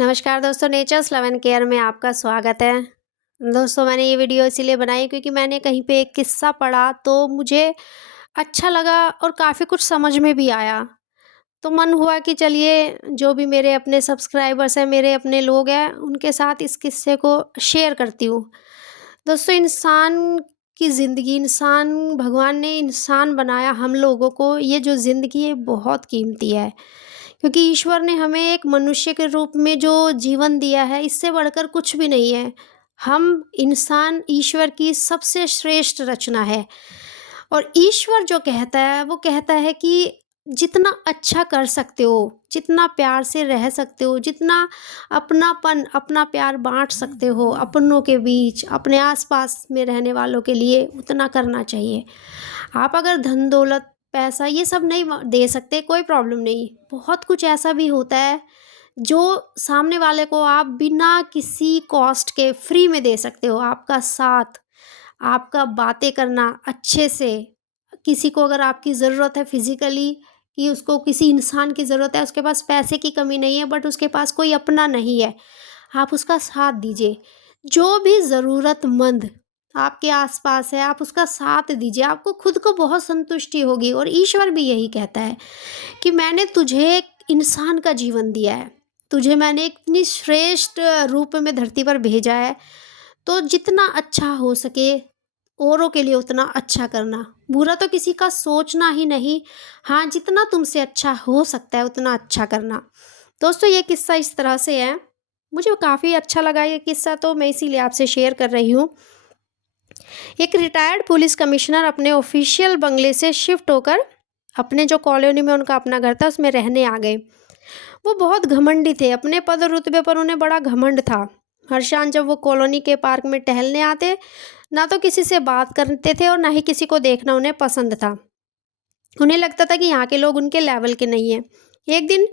नमस्कार दोस्तों, natures love and care में आपका स्वागत है। दोस्तों, मैंने ये वीडियो इसीलिए बनाई क्योंकि मैंने कहीं पे एक किस्सा पढ़ा तो मुझे अच्छा लगा और काफ़ी कुछ समझ में भी आया। तो मन हुआ कि चलिए जो भी मेरे अपने सब्सक्राइबर्स हैं, मेरे अपने लोग हैं, उनके साथ इस किस्से को शेयर करती हूँ। दोस्तों, इंसान की ज़िंदगी, इंसान भगवान ने इंसान बनाया हम लोगों को, ये जो ज़िंदगी है बहुत कीमती है। क्योंकि ईश्वर ने हमें एक मनुष्य के रूप में जो जीवन दिया है, इससे बढ़कर कुछ भी नहीं है। हम इंसान ईश्वर की सबसे श्रेष्ठ रचना है और ईश्वर जो कहता है, वो कहता है कि जितना अच्छा कर सकते हो, जितना प्यार से रह सकते हो, जितना अपनापन, अपना प्यार बाँट सकते हो अपनों के बीच, अपने आस-पास में रहने वालों के लिए, उतना करना चाहिए। आप अगर धन-दौलत, पैसा ये सब नहीं दे सकते, कोई प्रॉब्लम नहीं। बहुत कुछ ऐसा भी होता है जो सामने वाले को आप बिना किसी कॉस्ट के फ्री में दे सकते हो। आपका साथ, आपका बातें करना अच्छे से, किसी को अगर आपकी ज़रूरत है फिज़िकली, कि उसको किसी इंसान की ज़रूरत है, उसके पास पैसे की कमी नहीं है बट उसके पास कोई अपना नहीं है, आप उसका साथ दीजिए। जो भी ज़रूरतमंद आपके आस-पास है, आप उसका साथ दीजिए, आपको खुद को बहुत संतुष्टि होगी। और ईश्वर भी यही कहता है कि मैंने तुझे एक इंसान का जीवन दिया है, तुझे मैंने एक इतनी श्रेष्ठ रूप में धरती पर भेजा है, तो जितना अच्छा हो सके औरों के लिए उतना अच्छा करना। बुरा तो किसी का सोचना ही नहीं। हाँ, जितना तुमसे अच्छा हो सकता है उतना अच्छा करना। दोस्तों, ये किस्सा इस तरह से है, मुझे काफ़ी अच्छा लगा ये किस्सा, तो मैं इसीलिए आपसे शेयर कर रही हूँ। एक रिटायर्ड पुलिस कमिश्नर अपने ऑफिशियल बंगले से शिफ्ट होकर अपने जो कॉलोनी में उनका अपना घर था उसमें रहने आ गए। वो बहुत घमंडी थे, अपने पद और रुतबे पर उन्हें बड़ा घमंड था। हर शाम जब वो कॉलोनी के पार्क में टहलने आते, ना तो किसी से बात करते थे और ना ही किसी को देखना उन्हें पसंद था। उन्हें लगता था कि यहाँ के लोग उनके लेवल के नहीं हैं। एक दिन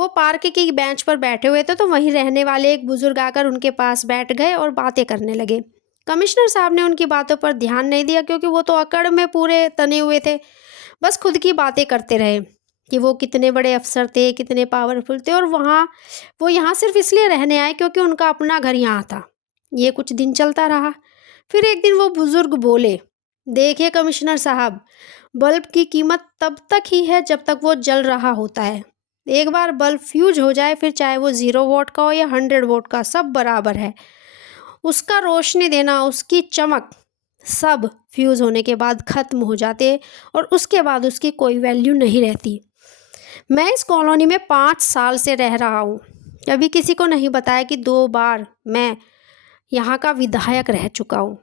वो पार्क की बेंच पर बैठे हुए थे तो वहीं रहने वाले एक बुजुर्ग आकर उनके पास बैठ गए और बातें करने लगे। कमिश्नर साहब ने उनकी बातों पर ध्यान नहीं दिया क्योंकि वो तो अकड़ में पूरे तने हुए थे। बस खुद की बातें करते रहे कि वो कितने बड़े अफ़सर थे, कितने पावरफुल थे और वो यहाँ सिर्फ़ इसलिए रहने आए क्योंकि उनका अपना घर यहाँ था। ये कुछ दिन चलता रहा। फिर एक दिन वो बुज़ुर्ग बोले, "देखिए कमिश्नर साहब, बल्ब की कीमत तब तक ही है जब तक वो जल रहा होता है। एक बार बल्ब फ्यूज़ हो जाए फिर चाहे वो 0 वोल्ट का हो या 100 वोल्ट का, सब बराबर है। उसका रोशनी देना, उसकी चमक, सब फ्यूज़ होने के बाद ख़त्म हो जाते और उसके बाद उसकी कोई वैल्यू नहीं रहती। मैं इस कॉलोनी में 5 साल से रह रहा हूँ। कभी किसी को नहीं बताया कि 2 बार मैं यहाँ का विधायक रह चुका हूँ।"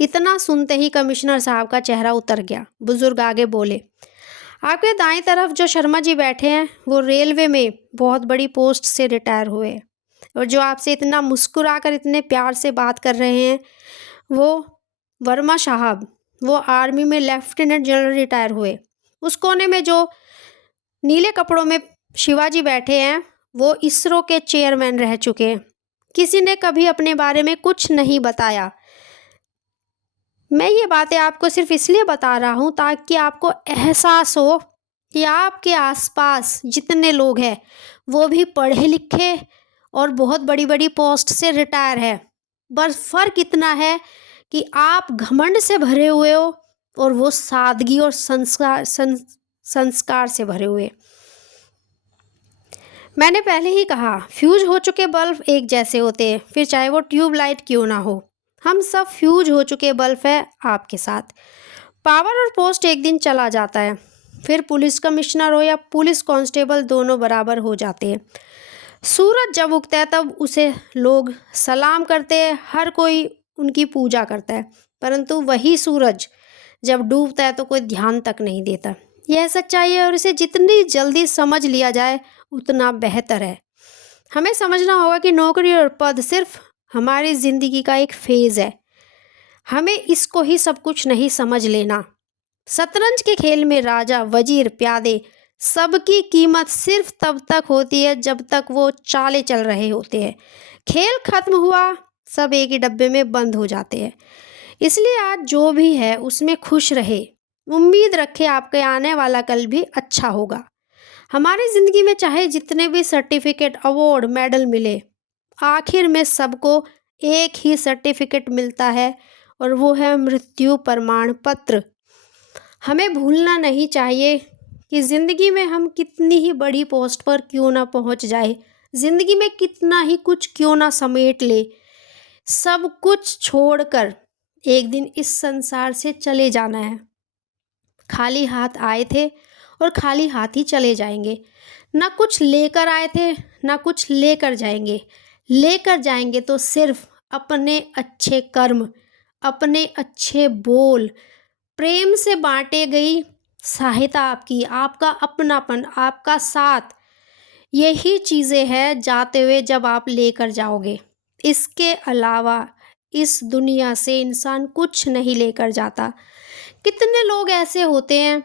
इतना सुनते ही कमिश्नर साहब का चेहरा उतर गया। बुजुर्ग आगे बोले, "आपके दाईं तरफ जो शर्मा जी बैठे हैं, वो रेलवे में बहुत बड़ी पोस्ट से रिटायर हुए और जो आपसे इतना मुस्कुराकर इतने प्यार से बात कर रहे हैं, वो वर्मा साहब, वो आर्मी में लेफ्टिनेंट जनरल रिटायर हुए। उस कोने में जो नीले कपड़ों में शिवाजी बैठे हैं, वो इसरो के चेयरमैन रह चुके हैं। किसी ने कभी अपने बारे में कुछ नहीं बताया। मैं ये बातें आपको सिर्फ इसलिए बता रहा हूँ ताकि आपको एहसास हो कि आपके आसपास जितने लोग हैं वो भी पढ़े लिखे और बहुत बड़ी बड़ी पोस्ट से रिटायर है। बस फ़र्क इतना है कि आप घमंड से भरे हुए हो और वो सादगी और संस्कार से भरे हुए। मैंने पहले ही कहा, फ्यूज हो चुके बल्ब एक जैसे होते हैं, फिर चाहे वो ट्यूबलाइट क्यों ना हो। हम सब फ्यूज हो चुके बल्ब है आपके साथ। पावर और पोस्ट एक दिन चला जाता है, फिर पुलिस कमिश्नर हो या पुलिस कांस्टेबल दोनों बराबर हो जाते हैं। सूरज जब उगता है तब उसे लोग सलाम करते हैं, हर कोई उनकी पूजा करता है, परंतु वही सूरज जब डूबता है तो कोई ध्यान तक नहीं देता। यह सच्चाई है और इसे जितनी जल्दी समझ लिया जाए उतना बेहतर है। हमें समझना होगा कि नौकरी और पद सिर्फ हमारी ज़िंदगी का एक फेज़ है। हमें इसको ही सब कुछ नहीं समझ लेना। शतरंज के खेल में राजा, वजीर, प्यादे सबकी कीमत सिर्फ तब तक होती है जब तक वो चालें चल रहे होते हैं। खेल खत्म हुआ, सब एक ही डब्बे में बंद हो जाते हैं। इसलिए आज जो भी है उसमें खुश रहे। उम्मीद रखे आपके आने वाला कल भी अच्छा होगा। हमारी ज़िंदगी में चाहे जितने भी सर्टिफिकेट, अवार्ड, मेडल मिले, आखिर में सबको एक ही सर्टिफिकेट मिलता है और वो है मृत्यु प्रमाण पत्र। हमें भूलना नहीं चाहिए कि ज़िंदगी में हम कितनी ही बड़ी पोस्ट पर क्यों ना पहुंच जाए, ज़िंदगी में कितना ही कुछ क्यों ना समेट ले, सब कुछ छोड़कर एक दिन इस संसार से चले जाना है। खाली हाथ आए थे और खाली हाथ ही चले जाएंगे। ना कुछ लेकर आए थे, ना कुछ लेकर जाएंगे। लेकर जाएंगे तो सिर्फ अपने अच्छे कर्म, अपने अच्छे बोल, प्रेम से बांटे गई सहायता आपकी, आपका अपनापन, आपका साथ, यही चीज़ें हैं जाते हुए जब आप लेकर जाओगे। इसके अलावा इस दुनिया से इंसान कुछ नहीं लेकर जाता। कितने लोग ऐसे होते हैं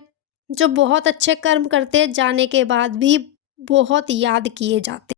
जो बहुत अच्छे कर्म करते हैं, जाने के बाद भी बहुत याद किए जाते हैं।